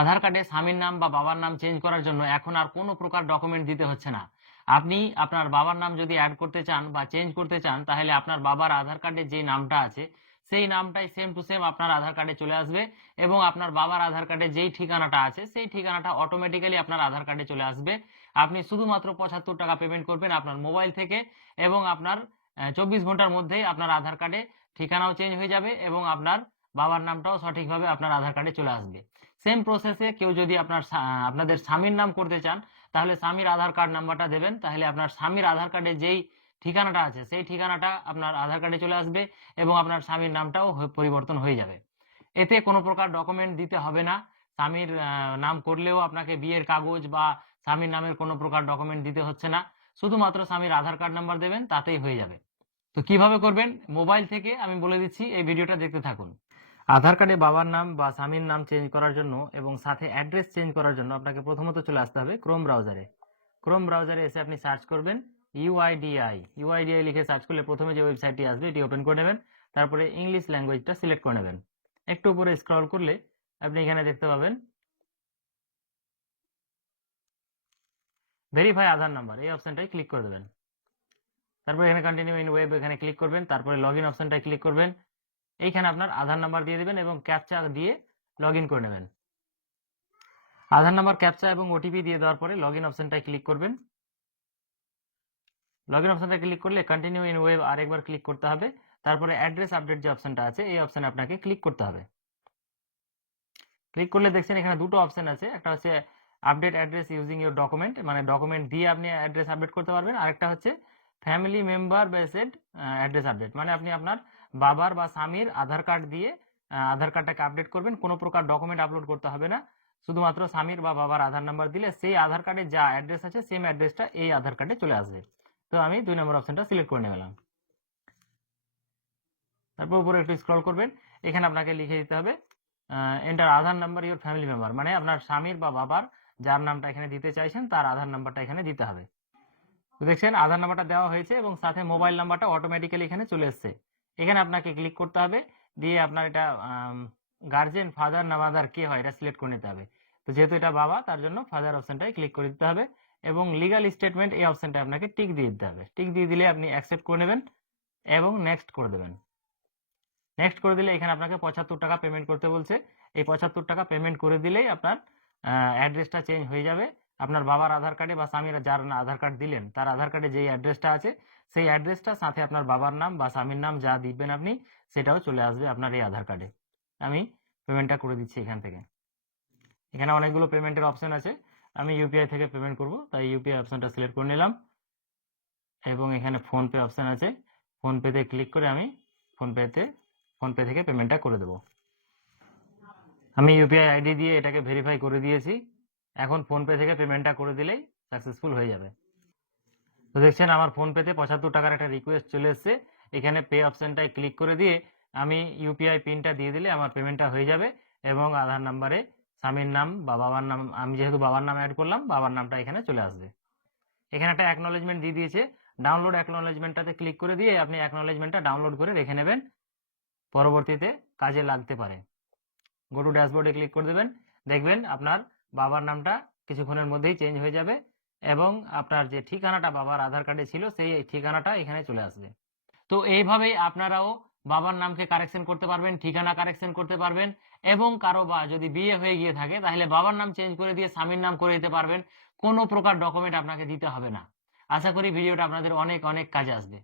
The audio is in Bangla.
আধার কার্ডে স্বামীর নাম বা বাবার নাম চেঞ্জ করার জন্য এখন আর কোনো প্রকার ডকুমেন্ট দিতে হচ্ছে না। আপনি আপনার বাবার নাম যদি অ্যাড করতে চান বা চেঞ্জ করতে চান, তাহলে আপনার বাবার আধার কার্ডে যে নামটা আছে সেই নামটাই সেম টু সেম আপনার আধার কার্ডে চলে আসবে, এবং আপনার বাবার আধার কার্ডে যেই ঠিকানাটা আছে সেই ঠিকানাটা অটোমেটিক্যালি আপনার আধার কার্ডে চলে আসবে। আপনি শুধুমাত্র 75 টাকা পেমেন্ট করবেন আপনার মোবাইল থেকে, এবং আপনার 24 ঘন্টার মধ্যেই আপনার আধার কার্ডে ঠিকানাও চেঞ্জ হয়ে যাবে এবং আপনার বাবার নামটাও সঠিকভাবে আপনার আধার কার্ডে চলে আসবে। সেম প্রসেসে কেউ যদি আপনাদের স্বামীর নাম করতে চান, তাহলে স্বামীর আধার কার্ড নাম্বারটা দেবেন, তাহলে আপনার স্বামীর আধার কার্ডে যেই ঠিকানাটা আছে সেই ঠিকানাটা আপনার আধার কার্ডে চলে আসবে এবং আপনার স্বামীর নামটাও পরিবর্তন হয়ে যাবে। এতে কোনো প্রকার ডকুমেন্ট দিতে হবে না। স্বামীর নাম করলেও আপনাকে বিয়ের কাগজ বা স্বামীর নামের কোনো প্রকার ডকুমেন্ট দিতে হচ্ছে না, শুধুমাত্র স্বামীর আধার কার্ড নাম্বার দেবেন, তাতেই হয়ে যাবে। তো কিভাবে করবেন মোবাইল থেকে আমি বলে দিচ্ছি, এই ভিডিওটা দেখতে থাকুন। আধার কার্ডে বাবার নাম বা স্বামীর নাম চেঞ্জ করার জন্য এবং সাথে অ্যাড্রেস চেঞ্জ করার জন্য আপনাকে প্রথমত চলে আসতে হবে ক্রোম ব্রাউজারে। ক্রোম ব্রাউজারে এসে আপনি সার্চ করবেন ইউআইডিআই লিখে সার্চ করলে প্রথমে যে ওয়েবসাইটটি আসবে এটি ওপেন করে নেবেন। তারপরে ইংলিশ ল্যাঙ্গুয়েজটা সিলেক্ট করে নেবেন। একটু উপরে স্ক্রল করলে আপনি এখানে দেখতে পাবেন ভেরিফাই আধার নাম্বার, এই অপশনটাই ক্লিক করে দেবেন। তারপরে এখানে কন্টিনিউ ইন ওয়েব এখানে ক্লিক করবেন। তারপরে লগ ইন অপশনটায় ক্লিক করবেন। এইখানে আপনার আধার নাম্বার দিয়ে দেবেন এবং ক্যাপচা দিয়ে লগ ইন করে নেবেন। আধার নাম্বার, ক্যাপচা এবং ওটিপি দিয়ে দেওয়ার পরে লগ ইন অপশনটায় ক্লিক করবেন। লগ ইন অপশনটা ক্লিক করলে কন্টিনিউ ইন ওয়েব আরেকবার ক্লিক করতে হবে। তারপরে অ্যাড্রেস আপডেট যে অপশনটা আছে এই অপশনে আপনাকে ক্লিক করতে হবে। ক্লিক করলে দেখছেন এখানে দুটো অপশন আছে, একটা হচ্ছে update address using your document, মানে ডকুমেন্ট দিয়ে আপনি অ্যাড্রেস আপডেট করতে পারবেন। আরেকটা হচ্ছে family member based address update, মানে আপনি আপনার বাবার বা স্বামীর আধার কার্ড দিয়ে আধার কার্ডটাকে আপডেট করবেন, কোনো প্রকার ডকুমেন্ট আপলোড করতে হবে না, শুধুমাত্র স্বামীর বা বাবার আধার নাম্বার দিলে সেই আধার কার্ডে যা অ্যাড্রেস আছে সেম অ্যাড্রেসটা এই আধার কার্ডে চলে আসবে। তো আমি 2 নম্বর অপশনটা সিলেক্ট করে নিলাম। তারপর উপরে একটু স্ক্রল করবেন, এখানে আপনাকে লিখে দিতে হবে enter Aadhaar number your family member, মানে আপনার স্বামীর বা বাবার যার নামটা এখানে দিতে চাইছেন তার আধার নাম্বারটা এখানে দিতে হবে। তো দেখছেন আধার নাম্বারটা দেওয়া হয়েছে এবং সাথে মোবাইল নাম্বারটা অটোমেটিক্যালি এখানে চলে এসেছে। এখানে আপনাকে ক্লিক করতে হবে, দিয়ে আপনার এটা গার্জেন, ফাদার না মাদার কে হয় এটা সিলেক্ট করে নিতে হবে। তো যেহেতু এটা বাবা, তার জন্য ফাদার অপশনটাই ক্লিক করে দিতে হবে এবং লিগাল স্টেটমেন্ট এই অপশনটা আপনাকে টিক দিয়ে দিতে হবে। টিক দিয়ে দিলে আপনি অ্যাকসেপ্ট করে নেবেন এবং নেক্সট করে দেবেন। নেক্সট করে দিলে এখানে আপনাকে 75 টাকা পেমেন্ট করতে বলছে। এই 75 টাকা পেমেন্ট করে দিলেই আপনার অ্যাড্রেসটা চেঞ্জ হয়ে যাবে। আপনার বাবার আধার কার্ডে বা স্বামীর যার আধার কার্ড দিলেন তার আধার কার্ডে যেই অ্যাড্রেসটা আছে সেই অ্যাড্রেসটা সাথে আপনার বাবার নাম বা স্বামীর নাম যা দিবেন আপনি সেটাও চলে আসবে আপনার এই আধার কার্ডে। আমি পেমেন্টটা করে দিচ্ছি এখান থেকে। এখানে অনেকগুলো পেমেন্টের অপশন আছে, আমি ইউপিআই থেকে পেমেন্ট করব, তাই ইউপিআই অপশনটা সিলেক্ট করে নিলাম এবং এখানে ফোনপে অপশন আছে, ফোনপেতে ক্লিক করে আমি ফোনপে থেকে পেমেন্টটা করে দেবো। আমি ইউপিআই আইডি দিয়ে এটাকে ভেরিফাই করে দিয়েছি। এখন ফোনপে থেকে পেমেন্টটা করে দিলেই সাকসেসফুল হয়ে যাবে। তো দেখছেন আমার ফোনপেতে 75 টাকার একটা রিকোয়েস্ট চলে এসেছে। এখানে পে অপশনটায় ক্লিক করে দিয়ে আমি ইউপিআই পিনটা দিয়ে দিলে আমার পেমেন্টটা হয়ে যাবে এবং আধার নাম্বারে স্বামীর নাম বা বাবার নাম, আমি যেহেতু বাবার নাম অ্যাড করলাম বাবার নামটা এখানে চলে আসবে। এখানে একটা অ্যাকনোলেজমেন্ট দিয়ে দিয়েছে, ডাউনলোড অ্যাকনোলেজমেন্টটাতে ক্লিক করে দিয়ে আপনি অ্যাকনোলেজমেন্টটা ডাউনলোড করে রেখে নেবেন, পরবর্তীতে কাজে লাগতে পারে। গো টু ড্যাশবোর্ডে ক্লিক করে দেবেন, দেখবেন আপনার বাবার নামটা কিছুক্ষণের মধ্যেই চেঞ্জ হয়ে যাবে এবং আপনার যে ঠিকানাটা বাবার আধার কার্ডে ছিল সেই ঠিকানাটা এখানে চলে আসবে। তো এইভাবেই আপনারাও বাবার নামকে কারেকশন করতে পারবেন, ঠিকানা কারেকশন করতে পারবেন এবং কারো বা যদি বিয়ে হয়ে গিয়ে থাকে তাহলে বাবার নাম চেঞ্জ করে দিয়ে স্বামীর নাম করে দিতে পারবেন, কোনো প্রকার ডকুমেন্ট আপনাকে দিতে হবে না। আশা করি ভিডিওটা আপনাদের অনেক অনেক কাজে আসবে।